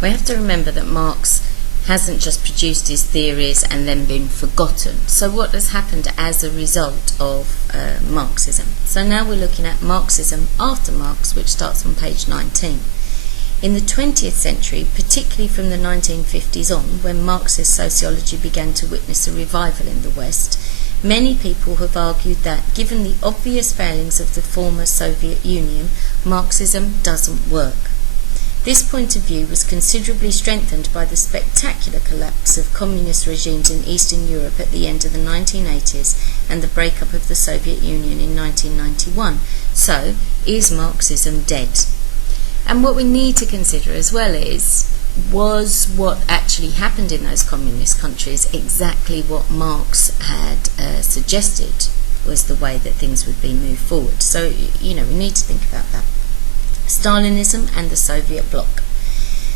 We have to remember that Marx hasn't just produced his theories and then been forgotten. So what has happened as a result of Marxism? So now we're looking at Marxism after Marx, which starts on page 19. In the 20th century, particularly from the 1950s on, when Marxist sociology began to witness a revival in the West, many people have argued that, given the obvious failings of the former Soviet Union, Marxism doesn't work. This point of view was considerably strengthened by the spectacular collapse of communist regimes in Eastern Europe at the end of the 1980s and the breakup of the Soviet Union in 1991. So, is Marxism dead? And what we need to consider as well is, was what actually happened in those communist countries exactly what Marx had suggested was the way that things would be moved forward? So, we need to think about that. Stalinism and the Soviet bloc.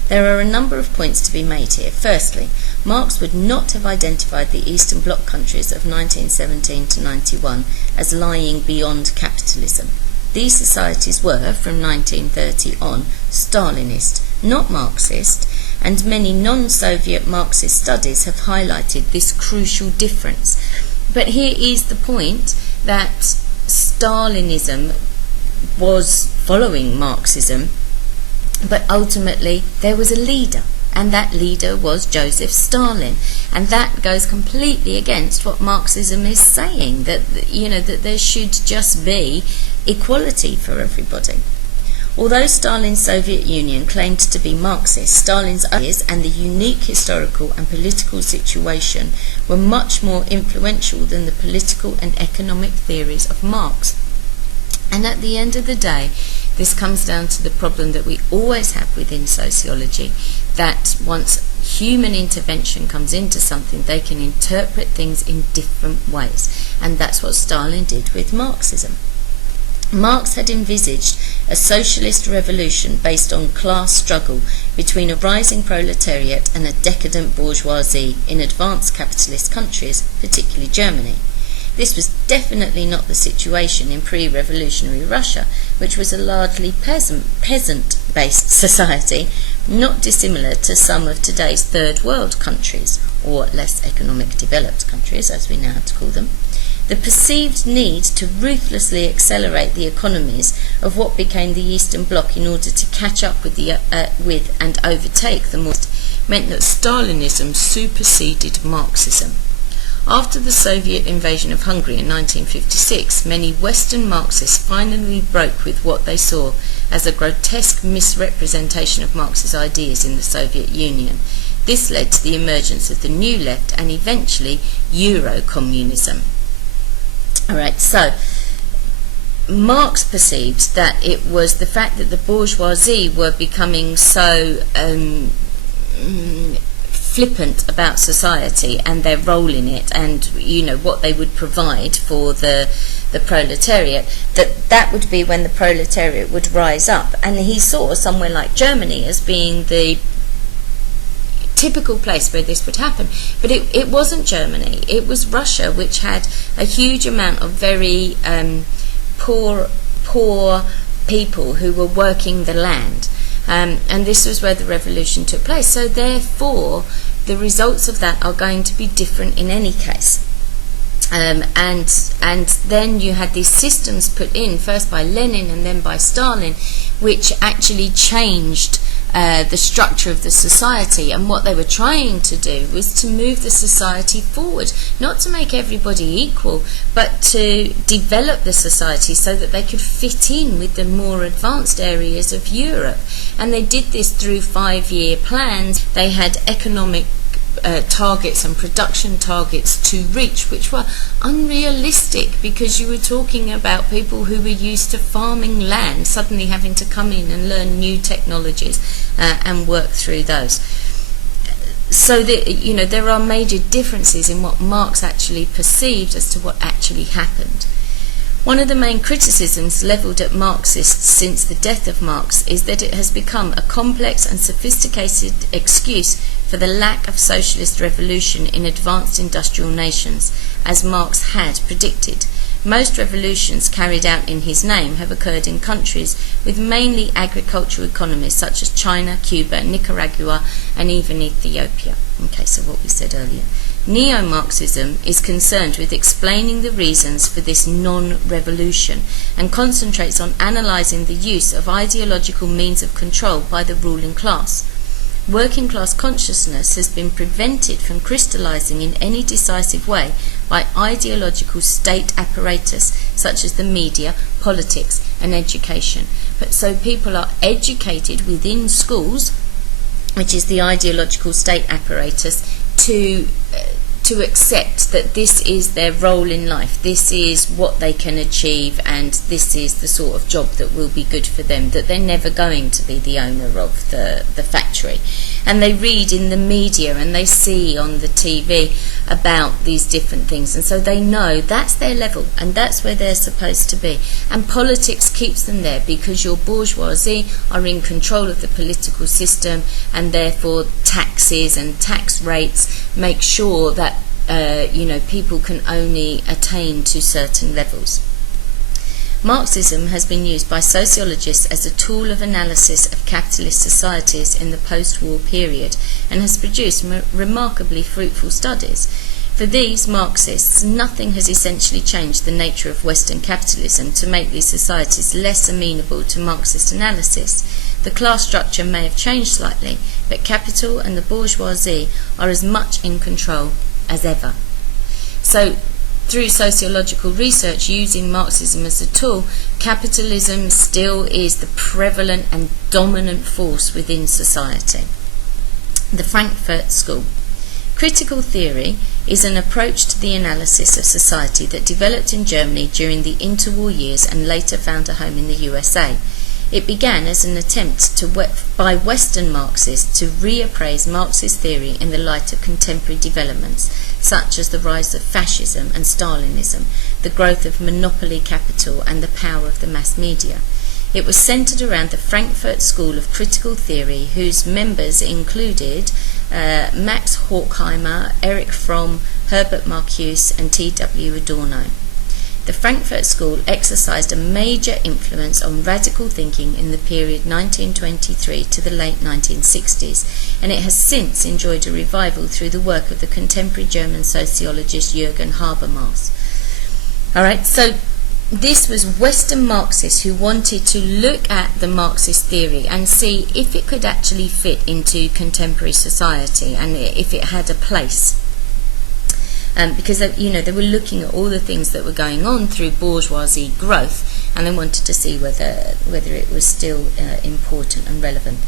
There are a number of points to be made here. Firstly, Marx would not have identified the Eastern Bloc countries of 1917 to 91 as lying beyond capitalism. These societies were, from 1930 on, Stalinist, not Marxist, and many non-Soviet Marxist studies have highlighted this crucial difference. But here is the point, that Stalinism was following Marxism, but ultimately there was a leader, and that leader was Joseph Stalin, and that goes completely against what Marxism is saying, that that there should just be equality for everybody. Although Stalin's Soviet Union claimed to be Marxist, Stalin's ideas and the unique historical and political situation were much more influential than the political and economic theories of Marx. And at the end of the day, this comes down to the problem that we always have within sociology, that once human intervention comes into something, they can interpret things in different ways. And that's what Stalin did with Marxism. Marx had envisaged a socialist revolution based on class struggle between a rising proletariat and a decadent bourgeoisie in advanced capitalist countries, particularly Germany. This was definitely not the situation in pre-revolutionary Russia, which was a largely peasant-based society, not dissimilar to some of today's third world countries, or less economic developed countries, as we now have to call them. The perceived need to ruthlessly accelerate the economies of what became the Eastern Bloc in order to catch up with and overtake the West meant that Stalinism superseded Marxism. After the Soviet invasion of Hungary in 1956, many Western Marxists finally broke with what they saw as a grotesque misrepresentation of Marx's ideas in the Soviet Union. This led to the emergence of the New Left and eventually Euro-communism. Alright, so Marx perceived that it was the fact that the bourgeoisie were becoming so flippant about society and their role in it, and what they would provide for the proletariat, that would be when the proletariat would rise up. And he saw somewhere like Germany as being the typical place where this would happen. But it wasn't Germany, it was Russia, which had a huge amount of very poor people who were working the land. And this was where the revolution took place. So therefore, the results of that are going to be different in any case. And then you had these systems put in, first by Lenin and then by Stalin, which actually changed the structure of the society. And what they were trying to do was to move the society forward, not to make everybody equal, but to develop the society so that they could fit in with the more advanced areas of Europe. And they did this through 5-year plans. They had economic targets and production targets to reach, which were unrealistic, because you were talking about people who were used to farming land suddenly having to come in and learn new technologies and work through those. So there are major differences in what Marx actually perceived as to what actually happened. One of the main criticisms levelled at Marxists since the death of Marx is that it has become a complex and sophisticated excuse for the lack of socialist revolution in advanced industrial nations, as Marx had predicted. Most revolutions carried out in his name have occurred in countries with mainly agricultural economies such as China, Cuba, Nicaragua, and even Ethiopia. Okay, so what we said earlier. Neo-Marxism is concerned with explaining the reasons for this non-revolution and concentrates on analysing the use of ideological means of control by the ruling class. Working class consciousness has been prevented from crystallising in any decisive way by ideological state apparatus such as the media, politics and education. So people are educated within schools, which is the ideological state apparatus, to accept that this is their role in life, this is what they can achieve, and this is the sort of job that will be good for them, that they're never going to be the owner of the factory. And they read in the media and they see on the TV about these different things, and so they know that's their level and that's where they're supposed to be. And politics keeps them there because your bourgeoisie are in control of the political system, and therefore taxes and tax rates make sure that people can only attain to certain levels. Marxism has been used by sociologists as a tool of analysis of capitalist societies in the post-war period and has produced remarkably fruitful studies. For these Marxists, nothing has essentially changed the nature of Western capitalism to make these societies less amenable to Marxist analysis. The class structure may have changed slightly, but capital and the bourgeoisie are as much in control as ever. So, through sociological research using Marxism as a tool, capitalism still is the prevalent and dominant force within society. The Frankfurt School. Critical theory is an approach to the analysis of society that developed in Germany during the interwar years and later found a home in the USA. It began as an attempt by Western Marxists to reappraise Marxist theory in the light of contemporary developments, such as the rise of fascism and Stalinism, the growth of monopoly capital and the power of the mass media. It was centred around the Frankfurt School of Critical Theory, whose members included Max Horkheimer, Erich Fromm, Herbert Marcuse and T.W. Adorno. The Frankfurt School exercised a major influence on radical thinking in the period 1923 to the late 1960s, and it has since enjoyed a revival through the work of the contemporary German sociologist Jürgen Habermas. Alright, so this was Western Marxists who wanted to look at the Marxist theory and see if it could actually fit into contemporary society and if it had a place. Because they were looking at all the things that were going on through bourgeoisie growth, and they wanted to see whether it was still important and relevant.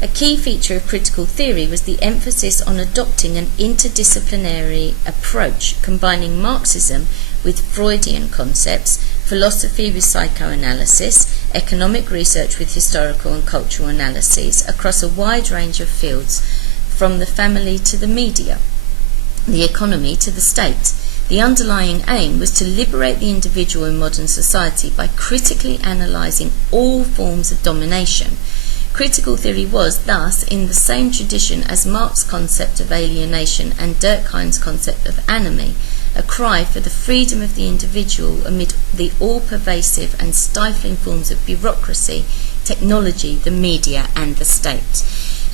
A key feature of critical theory was the emphasis on adopting an interdisciplinary approach, combining Marxism with Freudian concepts, philosophy with psychoanalysis, economic research with historical and cultural analyses across a wide range of fields, from the family to the media, the economy to the state. The underlying aim was to liberate the individual in modern society by critically analysing all forms of domination. Critical theory was, thus, in the same tradition as Marx's concept of alienation and Durkheim's concept of anomy, a cry for the freedom of the individual amid the all-pervasive and stifling forms of bureaucracy, technology, the media and the state.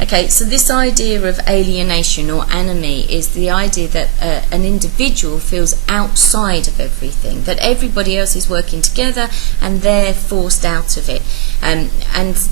Okay, so this idea of alienation or anomy is the idea that an individual feels outside of everything, that everybody else is working together and they're forced out of it. And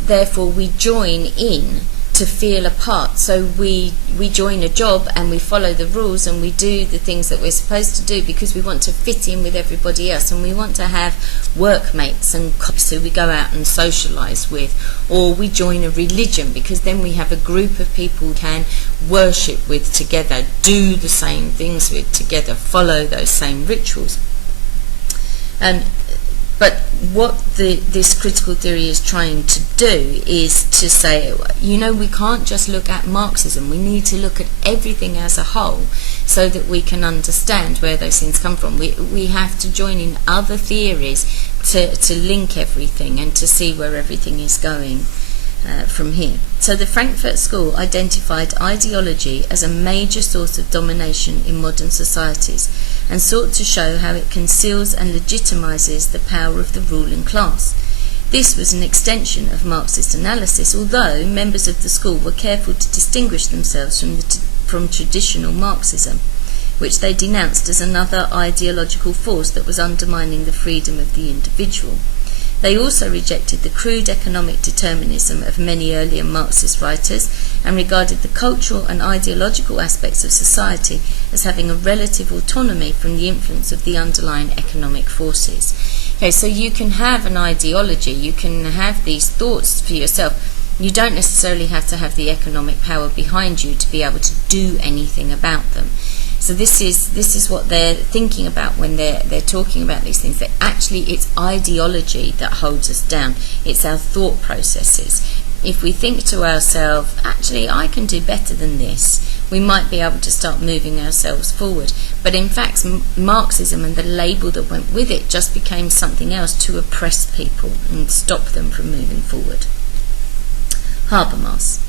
therefore we join in to feel a part. So we join a job and we follow the rules and we do the things that we're supposed to do because we want to fit in with everybody else, and we want to have workmates and cops who we go out and socialise with, or we join a religion because then we have a group of people who can worship with together, do the same things with together, follow those same rituals. But what this critical theory is trying to do is to say, we can't just look at Marxism. We need to look at everything as a whole so that we can understand where those things come from. We have to join in other theories to link everything and to see where everything is going from here. So the Frankfurt School identified ideology as a major source of domination in modern societies and sought to show how it conceals and legitimizes the power of the ruling class. This was an extension of Marxist analysis, although members of the school were careful to distinguish themselves from traditional Marxism, which they denounced as another ideological force that was undermining the freedom of the individual. They also rejected the crude economic determinism of many earlier Marxist writers and regarded the cultural and ideological aspects of society as having a relative autonomy from the influence of the underlying economic forces. Okay, so you can have an ideology, you can have these thoughts for yourself. You don't necessarily have to have the economic power behind you to be able to do anything about them. So this is what they're thinking about when they're talking about these things. That actually it's ideology that holds us down. It's our thought processes. If we think to ourselves, actually I can do better than this, we might be able to start moving ourselves forward. But in fact, Marxism and the label that went with it just became something else to oppress people and stop them from moving forward. Habermas.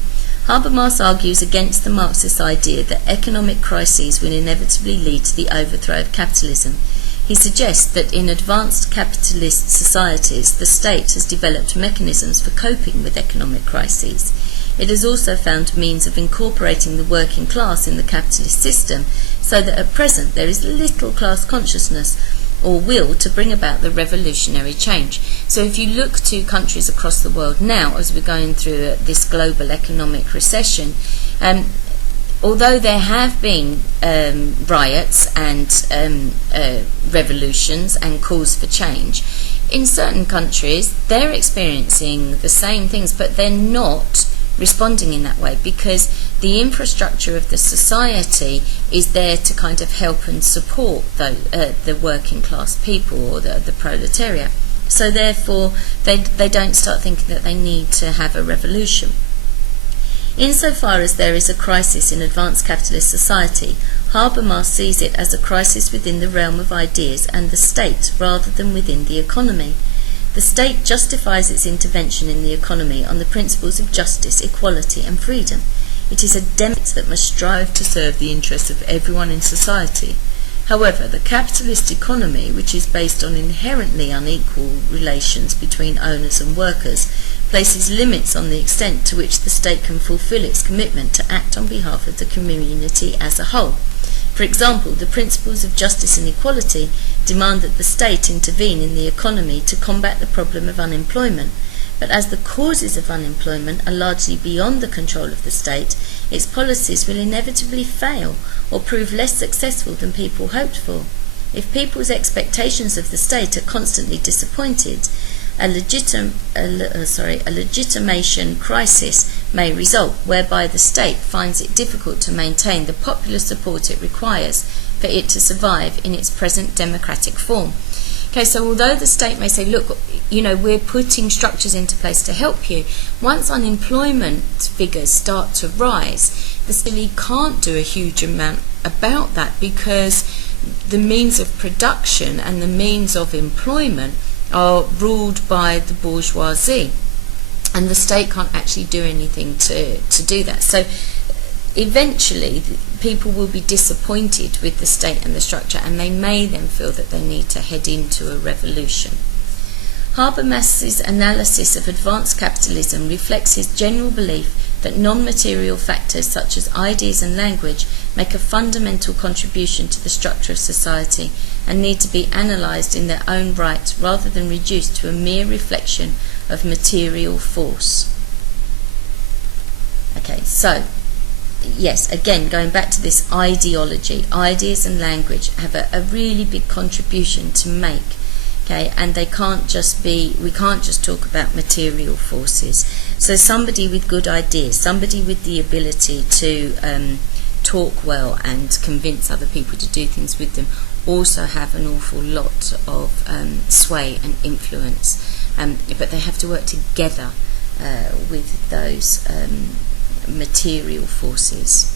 Habermas argues against the Marxist idea that economic crises will inevitably lead to the overthrow of capitalism. He suggests that in advanced capitalist societies, the state has developed mechanisms for coping with economic crises. It has also found means of incorporating the working class in the capitalist system, so that at present there is little class consciousness or will to bring about the revolutionary change. So if you look to countries across the world now, as we're going through this global economic recession, although there have been riots and revolutions and calls for change, in certain countries they're experiencing the same things, but they're not responding in that way because the infrastructure of the society is there to kind of help and support the working class people or the proletariat. So therefore they don't start thinking that they need to have a revolution. Insofar as there is a crisis in advanced capitalist society, Habermas sees it as a crisis within the realm of ideas and the state rather than within the economy. The state justifies its intervention in the economy on the principles of justice, equality and freedom. It is a democracy that must strive to serve the interests of everyone in society. However, the capitalist economy, which is based on inherently unequal relations between owners and workers, places limits on the extent to which the state can fulfill its commitment to act on behalf of the community as a whole. For example, the principles of justice and equality demand that the state intervene in the economy to combat the problem of unemployment, but as the causes of unemployment are largely beyond the control of the state, its policies will inevitably fail or prove less successful than people hoped for. If people's expectations of the state are constantly disappointed, a legitimation crisis may result, whereby the state finds it difficult to maintain the popular support it requires for it to survive in its present democratic form. Okay, so although the state may say, look, we're putting structures into place to help you, once unemployment figures start to rise, the state can't do a huge amount about that because the means of production and the means of employment are ruled by the bourgeoisie, and the state can't actually do anything to do that. So eventually people will be disappointed with the state and the structure, and they may then feel that they need to head into a revolution. Habermas's analysis of advanced capitalism reflects his general belief that non-material factors such as ideas and language make a fundamental contribution to the structure of society and need to be analysed in their own right rather than reduced to a mere reflection of material force. Okay, so yes, again, going back to this ideology, ideas and language have a really big contribution to make. Okay, and we can't just talk about material forces. So somebody with good ideas, somebody with the ability to talk well and convince other people to do things with them, also have an awful lot of sway and influence, but they have to work together with those material forces.